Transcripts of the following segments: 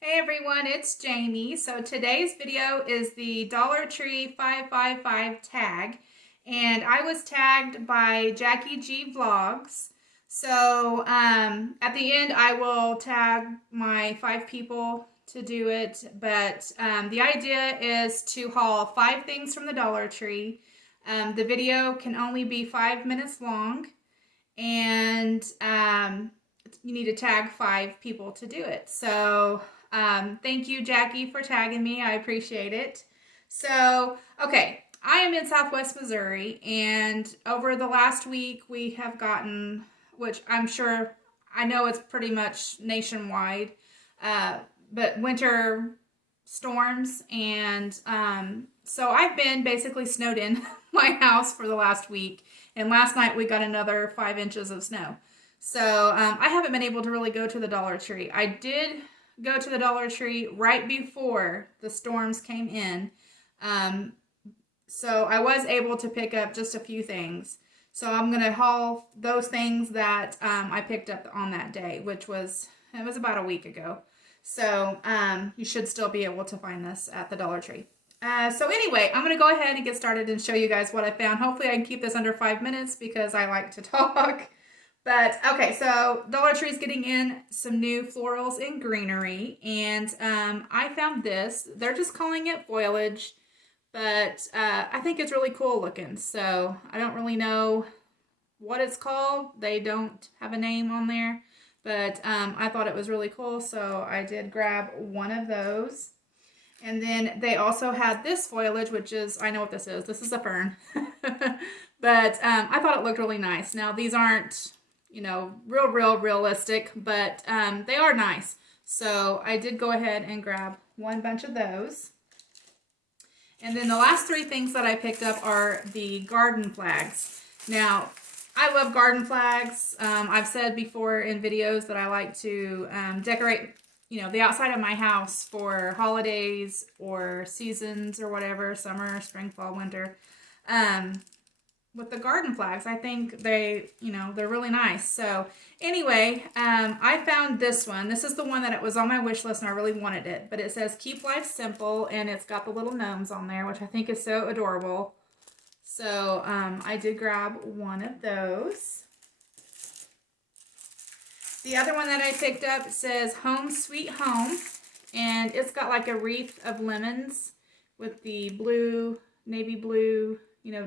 Hey everyone, it's Jamie. So today's video is the Dollar Tree 555 tag, and I was tagged by Jackie G Vlogs. So at the end, I will tag my 5 people to do it, but the idea is to haul 5 things from the Dollar Tree. The video can only be 5 minutes long, and you need to tag 5 people to do it. So thank you, Jackie, for tagging me. I appreciate it. So, okay, I am in Southwest Missouri, and over the last week, we have gotten, which I'm sure, I know it's pretty much nationwide, uh, but winter storms, and so I've been basically snowed in my house for the last week, and last night we got another 5 inches of snow. So I haven't been able to really go to the Dollar Tree. I did go to the Dollar Tree right before the storms came in. Um, so I was able to pick up just a few things. So I'm going to haul those things that I picked up on that day, it was about a week ago. So you should still be able to find this at the Dollar Tree. So anyway, I'm going to go ahead and get started and show you guys what I found. Hopefully I can keep this under 5 minutes because I like to talk. But okay, so Dollar Tree is getting in some new florals and greenery, and I found this. They're just calling it foliage, but I think it's really cool looking. So I don't really know what it's called. They don't have a name on there, but I thought it was really cool, so I did grab one of those. And then they also had this foliage, which is, I know what this is. This is a fern. But I thought it looked really nice. Now, these aren't real realistic, but they are nice. So I did go ahead and grab one bunch of those. And then the last 3 things that I picked up are the garden flags. Now, I love garden flags. I've said before in videos that I like to decorate, the outside of my house for holidays or seasons or whatever, summer, spring, fall, winter. With the garden flags, I think they're really nice. So anyway, I found this one. This is the one that it was on my wish list and I really wanted it. But it says Keep Life Simple, and it's got the little gnomes on there, which I think is so adorable. So I did grab one of those. The other one that I picked up says Home Sweet Home, and it's got like a wreath of lemons with the blue, navy blue,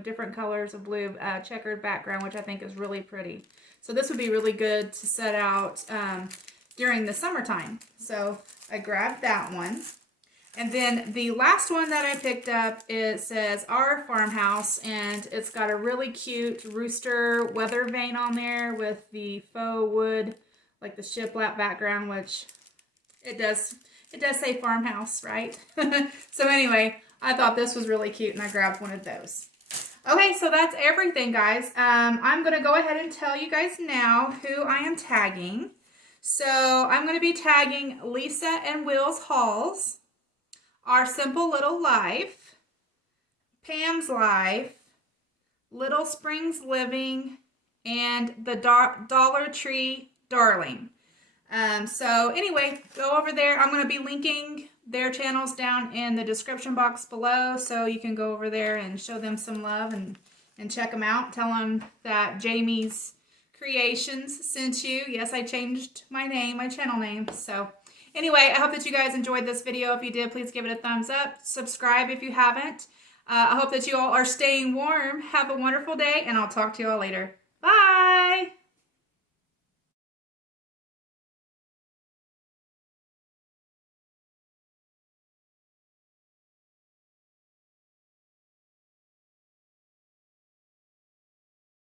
different colors of blue, checkered background, which I think is really pretty. So this would be really good to set out during the summertime. So I grabbed that one. And then the last one that I picked up, it says Our Farmhouse, and it's got a really cute rooster weather vane on there with the faux wood, like the shiplap background, which it does say farmhouse, right? So anyway, I thought this was really cute, and I grabbed one of those. Okay, so that's everything, guys. I'm going to go ahead and tell you guys now who I am tagging. So I'm going to be tagging Lisa and Will's Hauls, Our Simple Little Life, Pam's Life, Little Springs Living, and the Dollar Tree Darling. So anyway, go over there. I'm going to be linking their channels down in the description box below, so you can go over there and show them some love and check them out. Tell them that Jamie's Creations sent you. Yes, I changed my channel name. So anyway, I hope that you guys enjoyed this video. If you did, please give it a thumbs up. Subscribe if you haven't. I hope that you all are staying warm. Have a wonderful day, and I'll talk to you all later. Bye!